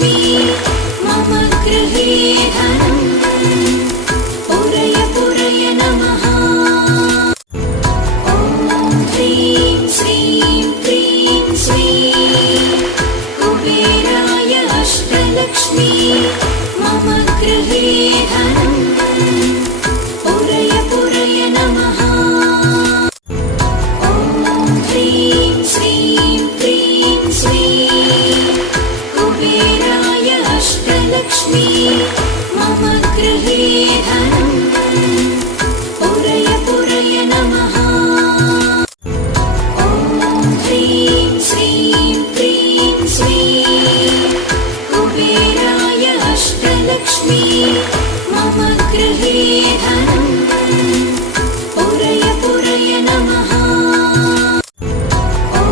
अष्टलक्ष्मी मम गृहे धनम् पुरय पुरय नमः। ॐ ह्रीं श्रीं क्रीं श्रीं कुबेराय अष्टलक्ष्मी मम गृहे धनम् पुरय पुरय नमः। ॐ ह्रीं श्रीं क्रीं श्रीं कुबेराय अष्टलक्ष्मी मम गृहे धनम् पुरय पुरय नमः। ॐ ह्रीं श्रीं क्रीं श्रीं कुबेराय अष्टलक्ष्मी मम गृहे धनम् पुरय पुरय नमः। ॐ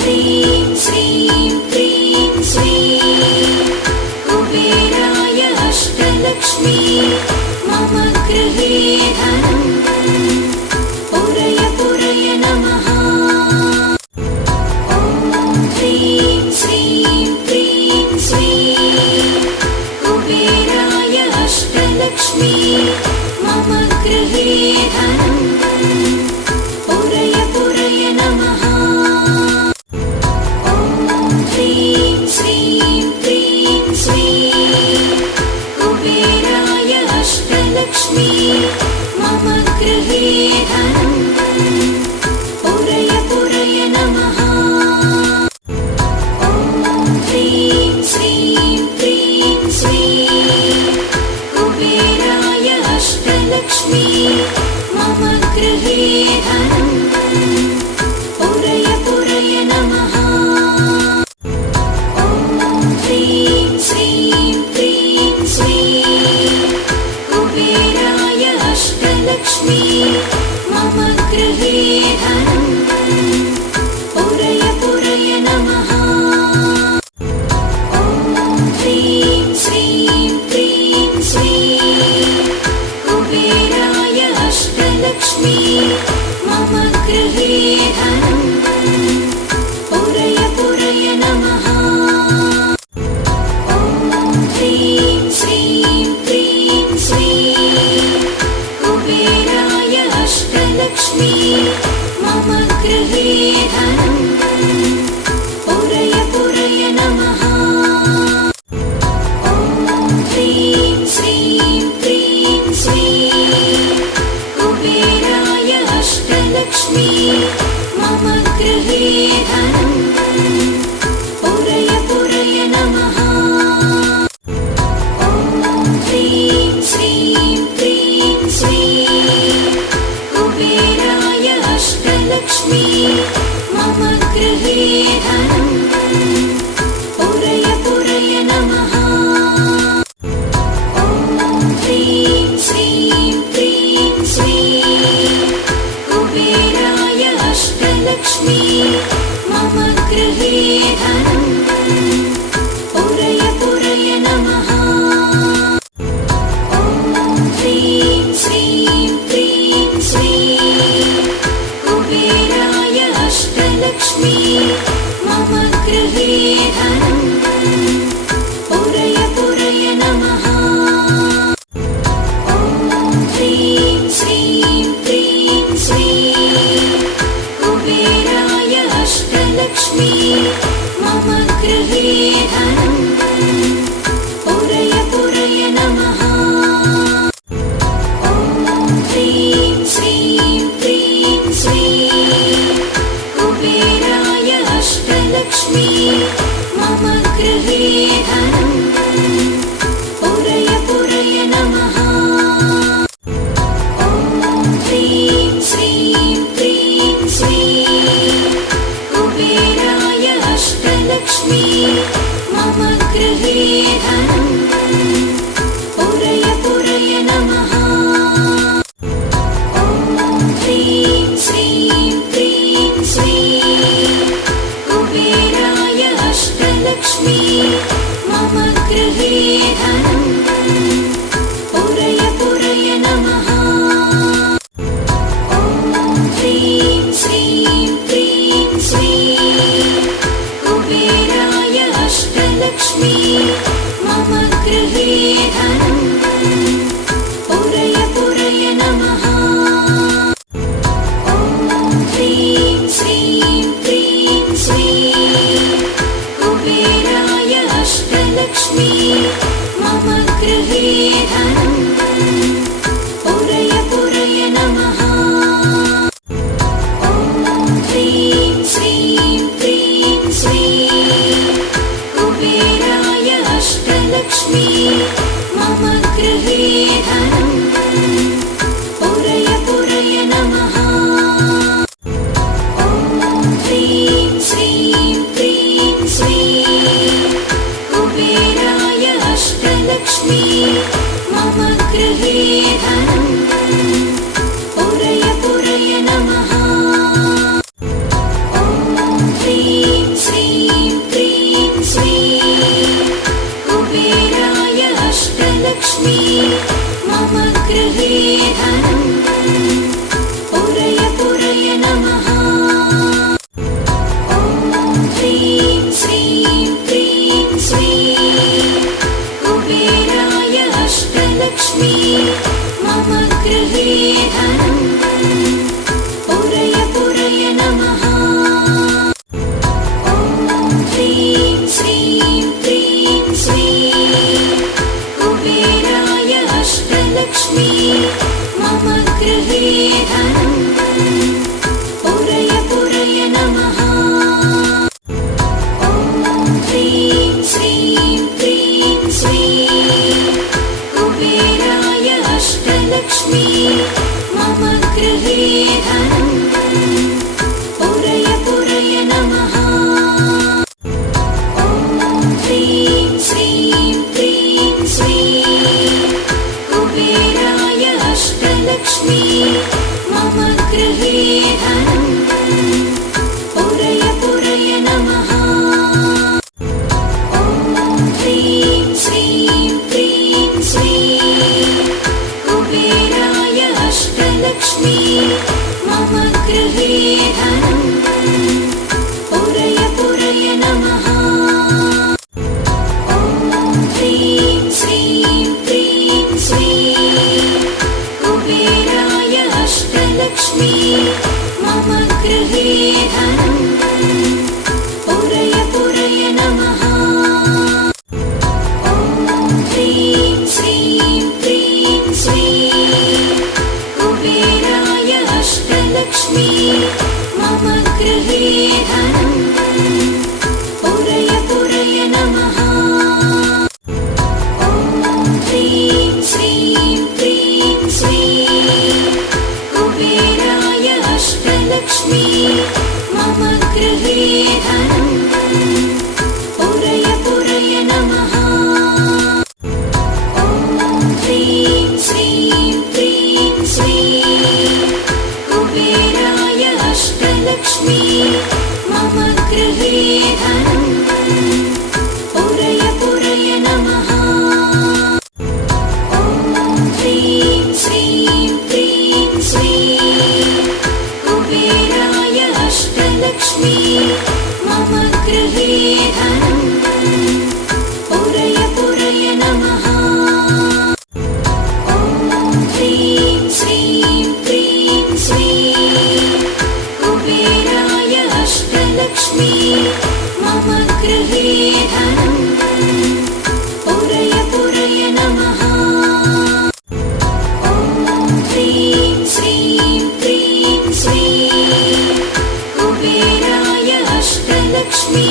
ह्रीं श्रीं क्रीं श्रीं कुबेराय अष्टलक्ष्मी मम गृहे धनम् पुरय पुरय नमः। ॐ ह्रीं श्रीं क्रीं श्रीं कुबेराय अष्टलक्ष्मी मम गृहे धनम् पुरय पुरय नमः। ॐ ह्रीं श्रीं क्रीं श्रीं कुबेराय अष्टलक्ष्मी मम गृहे धनम् पुरय पुरय नमः। ॐ ह्रीं श्रीं क्रीं श्रीं कुबेराय अष्टलक्ष्मी मम गृहे धनम् पुरय पुरय नमः। ॐ ह्रीं श्रीं क्रीं श्रीं कुबेराय अष्टलक्ष्मी मम गृहे धनम् पुरय पुरय नमः। ॐ ह्रीं श्रीं क्रीं श्रीं कुबेराय अष्टलक्ष्मी मम गृहे धनम् पुरय पुरय नमः। ॐ ह्रीं श्रीं क्रीं श्रीं कुबेराय अष्टलक्ष्मी मम गृहे धनम् पुरय पुरय नमः। ॐ ह्रीं श्रीं क्रीं श्रीं कुबेराय अष्टलक्ष्मी मम गृहे धनम् पुरय पुरय नमः। ॐ ह्रीं श्रीं क्रीं श्रीं कुबेराय अष्टलक्ष्मी मम गृहे धनम् पुरय पुरय नमः। ॐ ह्रीं श्रीं क्रीं श्रीं कुबेराय अष्टलक्ष्मी मम गृहे धनम् पुरय पुरय नमः। ॐ ह्रीं श्रीं क्रीं श्रीं कुबेराय अष्टलक्ष्मी मम गृहे धनम् पुरय पुरय नमः। ॐ ह्रीं श्रीं क्रीं श्रीं कुबेराय अष्टलक्ष्मी मम गृहे धनम् पुरय पुरय नमः। ॐ ह्रीं श्रीं क्रीं श्रीं कुबेराय अष्टलक्ष्मी मम गृहे धनम् पुरय पुरय नमः। ॐ ह्रीं श्रीं क्रीं श्रीं कुबेराय अष्टलक्ष्मी मम मम गृहे धनं पुरय पुरय नमः। ॐ ह्रीं श्रीं क्रीं श्रीं कुबेराय अष्टलक्ष्मी मम गृहे धनं पुरय पुरय नमः। ॐ ह्रीं श्रीं क्रीं श्रीं कुबेराय अष्टलक्ष्मी मम गृहे धनं पुरय पुरय नमः। ॐ ह्रीं श्रीं क्रीं श्रीं कुबेराय अष्टलक्ष्मी मम गृहे धनं पुरय पुरय नमः। ॐ ह्रीं श्रीं क्रीं श्रीं कुबेराय अष्टलक्ष्मी मम गृहे धनं पुरय पुरय नमः। ॐ ह्रीं श्रीं क्रीं श्रीं कुबेराय अष्टलक्ष्मी मम गृहे धनं पुरय पुरय नमः। ॐ ह्रीं श्रीं क्रीं श्रीं कुबेराय अष्टलक्ष्मी मम गृहे धनं पुरय पुरय नमः। ॐ ह्रीं श्रीं क्रीं श्रीं कुबेराय अष्टलक्ष्मी मम गृहे धनं पुरय पुरय नमः। ॐ ह्रीं श्रीं क्रीं श्रीं कुबेराय अष्टलक्ष्मी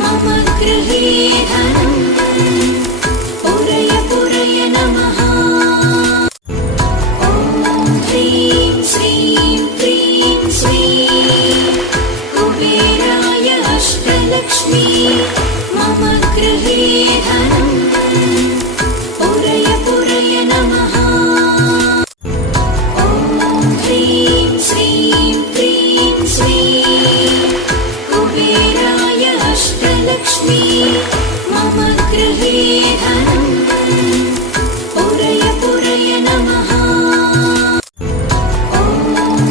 मम गृहे धनं पुरय पुरय नमः। ॐ ह्रीं श्रीं क्रीं श्रीं कुबेराय अष्टलक्ष्मी मम गृहे धनं पुरय पुरय नमः। ॐ ह्रीं श्रीं क्रीं श्रीं कुबेराय अष्टलक्ष्मी मम गृहे धनं पुरय पुरय नमः। ॐ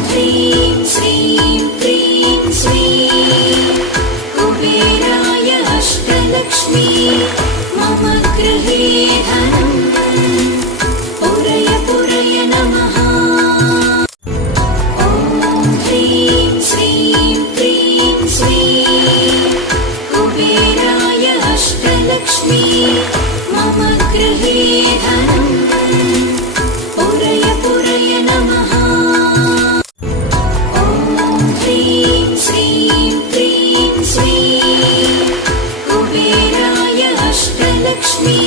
ह्रीं श्रीं क्रीं श्रीं कुबेराय अष्टलक्ष्मी मम गृहे धनं पुरय पुरय नमः। ॐ ह्रीं श्रीं क्रीं श्रीं कुबेराय अष्टलक्ष्मी मम गृहे धनं पुरय पुरय नमः। ॐ ह्रीं श्रीं क्रीं श्रीं कुबेराय अष्टलक्ष्मी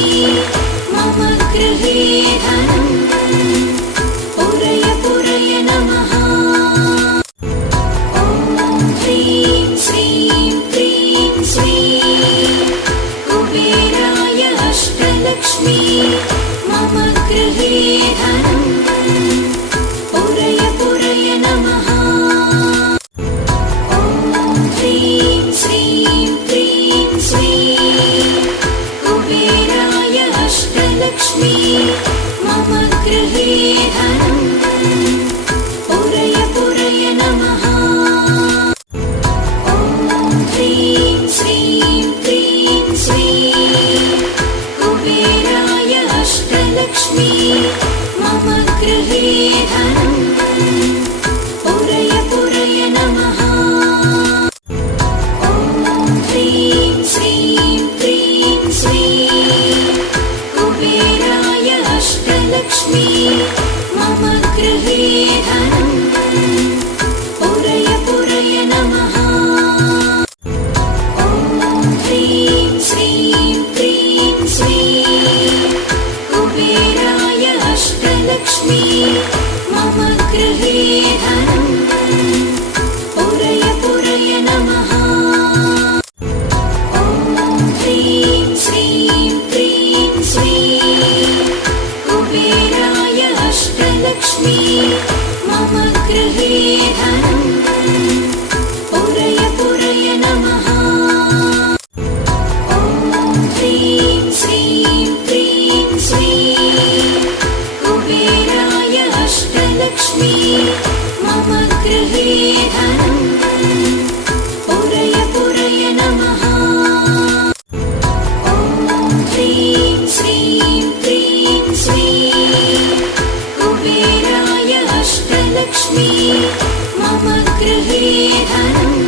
अष्टलक्ष्मी मम गृहे धनम् पुरय पुरय नमः। ॐ ह्रीं श्रीं क्रीं श्रीं कुबेराय अष्टलक्ष्मी मम गृहे धनम् पुरय पुरय नमः। ॐ ह्रीं श्रीं क्रीं श्रीं कुबेराय अष्टलक्ष्मी मम गृहे धनम् पुरय पुरय नमः। ॐ ह्रीं श्रीं क्रीं श्रीं कुबेराय अष्टलक्ष्मी मम गृहे धनम् पुरय पुरय नमः। ॐ ह्रीं श्रीं क्रीं श्रीं कुबेराय अष्टलक्ष्मी मम गृहे धनम् पुरय पुरय नमः। ॐ ह्रीं श्रीं क्रीं श्रीं कुबेराय अष्टलक्ष्मी मम गृहे धनम् पुरय पुरय नमः। ॐ ह्रीं श्रीं क्रीं श्रीं कुबेराय अष्टलक्ष्मी मम गृहे धनम् पुरय पुरय नमः। ॐ ह्रीं श्रीं क्रीं श्रीं कुबेराय अष्टलक्ष्मी मम गृहे धनम् पुरय पुरय नमः। ॐ ह्रीं श्रीं क्रीं श्रीं कुबेराय अष्टलक्ष्मी मम गृहे धनम्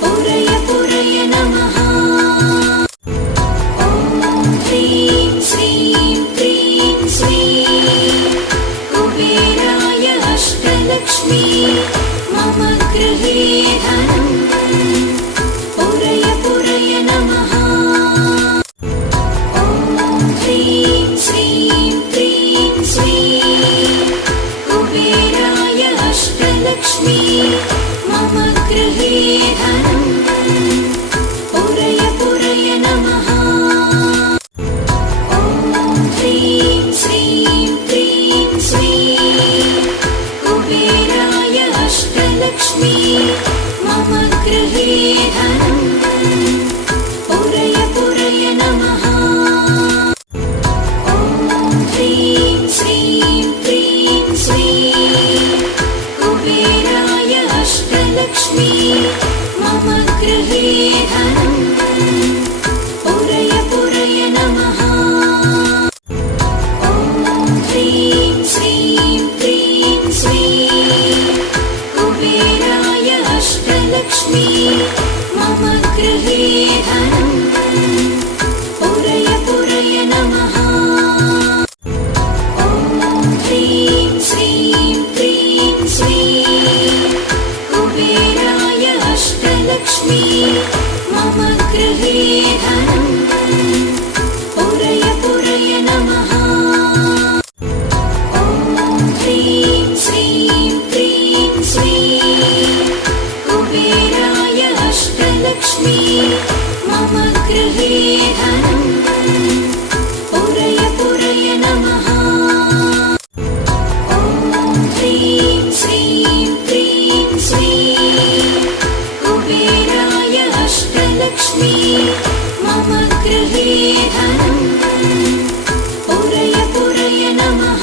पुरय पुरय नमः। ॐ ह्रीं श्रीं क्रीं श्रीं कुबेराय अष्टलक्ष्मी मम गृहे धनम् पुरय पुरय नमः। ॐ ह्रीं श्रीं क्रीं श्रीं कुबेराय अष्टलक्ष्मी मम गृहे धनम् पुरय पुरय नमः। ॐ ह्रीं श्रीं क्रीं श्रीं कुबेराय अष्टलक्ष्मी मम गृहे धनम् पुरय पुरय नमः। ॐ ह्रीं श्रीं क्रीं श्रीं कुबेराय अष्टलक्ष्मी मम गृहे धनम् पुरय पुरय नमः। ॐ ह्रीं श्रीं क्रीं श्रीं कुबेराय अष्टलक्ष्मी मम गृहे धनम् पुरय पुरय नमः। ॐ ह्रीं श्रीं क्रीं श्रीं कुबेराय अष्टलक्ष्मी मम गृहे धनम् पुरय पुरय नमः। ॐ ह्रीं श्रीं क्रीं श्रीं कुबेराय अष्टलक्ष्मी मम गृहे धनम् पुरय पुरय नमः। ॐ ह्रीं श्रीं क्रीं श्रीं कुबेराय अष्टलक्ष्मी मम गृहे धनम् पुरय पुरय नमः।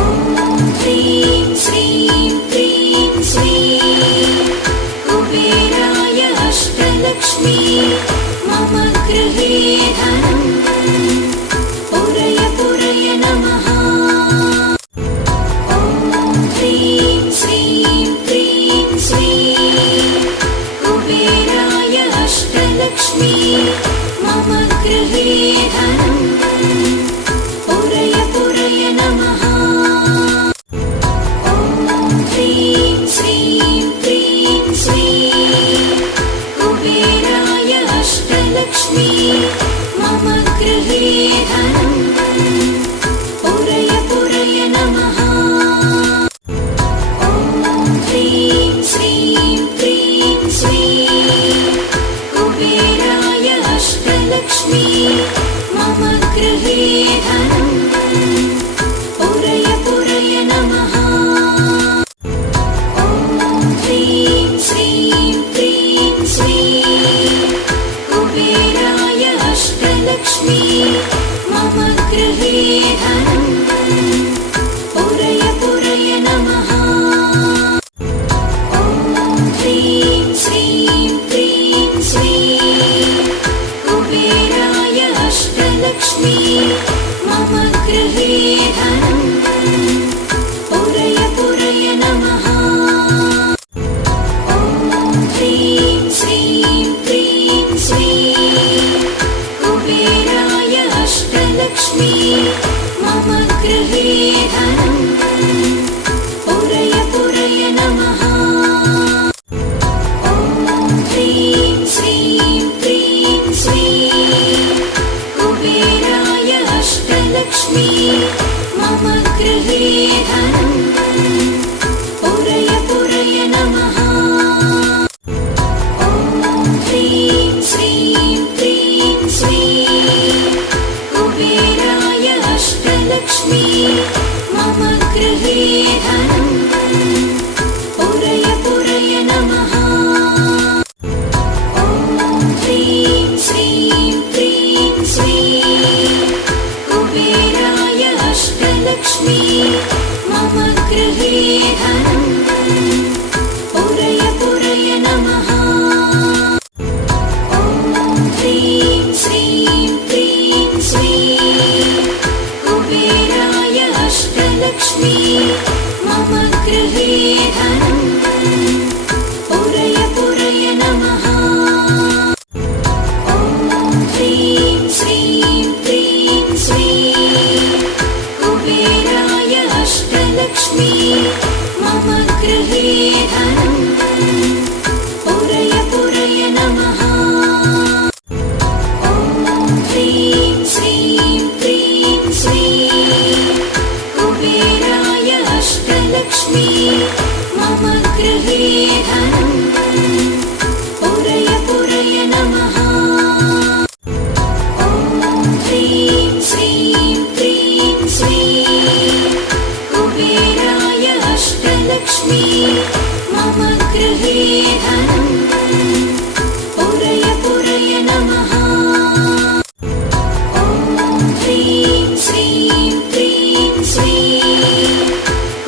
ॐ ह्रीं श्रीं क्रीं श्रीं कुबेराय अष्टलक्ष्मी मम गृहे धनम् पुरय पुरय नमः। ॐ ह्रीं श्रीं क्रीं श्रीं कुबेराय अष्टलक्ष्मी मम गृहे धनम् पुरय पुरय नमः। ॐ ह्रीं श्रीं क्रीं श्रीं कुबेराय अष्टलक्ष्मी मम गृहे धनं पुरय पुरय नमः ॐ ह्रीं श्रीं क्रीं श्रीं कुबेराय अष्टलक्ष्मी मम गृहे धनं पुरय पुरय नमः ॐ ह्रीं श्रीं क्रीं श्रीं कुबेराय अष्टलक्ष्मी मम गृहे धनं पुरय पुरय नमः ॐ ह्रीं श्रीं क्रीं श्रीं कुबेराय अष्टलक्ष्मी मम गृहे धनं पुरय पुरय नमः ॐ ह्रीं श्रीं क्रीं श्रीं कुबेराय अष्टलक्ष्मी मम गृहे धनं पुरय पुरय नमः ॐ ह्रीं श्रीं क्रीं श्रीं कुबेराय अष्टलक्ष्मी मम गृहे धनं पुरय पुरय नमः ॐ ह्रीं श्रीं क्रीं श्रीं कुबेराय अष्टलक्ष्मी मम गृहे धनं पुरय पुरय नमः ॐ ह्रीं श्रीं क्रीं श्रीं कुबेराय अष्टलक्ष्मी मम गृहे धनं पुरय पुरय नमः ॐ ह्रीं श्रीं क्रीं श्रीं कुबेराय अष्टलक्ष्मी मम गृहे धनं पुरय पुरय नमः ॐ ह्रीं श्रीं क्रीं श्रीं कुबेराय अष्टलक्ष्मी मम गृहे धनं पुरय पुरय नमः ॐ ह्रीं श्रीं क्रीं श्रीं कुबेराय अष्टलक्ष्मी मम गृहे धनं पुरय पुरय नमः ॐ ह्रीं श्रीं क्रीं श्रीं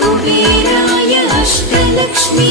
कुबेराय अष्टलक्ष्मी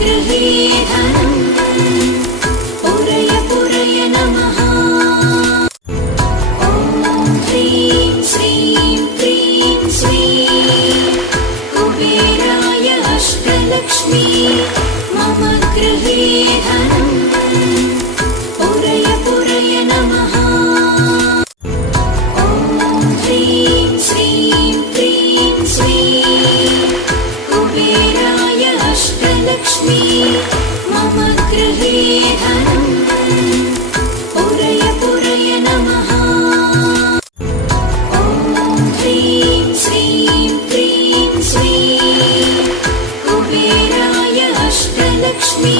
गृहे धनं पुरय पुरय नमः ॐ ह्रीं श्रीं क्रीं श्रीं कुबेराय अष्टलक्ष्मी मम गृहे धनं पुरय पुरय नमः ॐ ह्रीं श्रीं क्रीं श्रीं कुबेराय अष्टलक्ष्मी मम गृहे धनं पुरय पुरय नमः ॐ ह्रीं श्रीं क्रीं श्रीं कुबेराय अष्टलक्ष्मी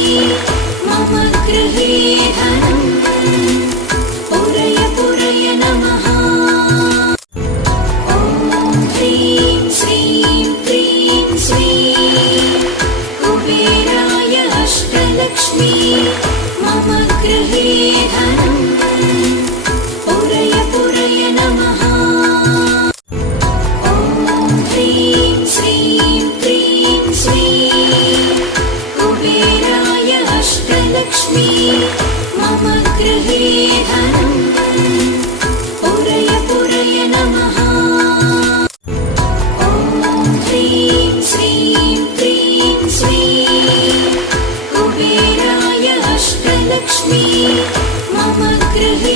मम गृहे धनं पुरय पुरय नमः ॐ ह्रीं श्रीं क्रीं श्रीं कुबेराय अष्टलक्ष्मी मम गृहे धनं पुरय पुरय नमः ॐ ह्रीं श्रीं क्रीं श्रीं कुबेराय अष्टलक्ष्मी मम गृहे धनं पुरय पुरय नमः ॐ ह्रीं श्रीं क्रीं श्रीं कुबेराय अष्टलक्ष्मी मम गृहे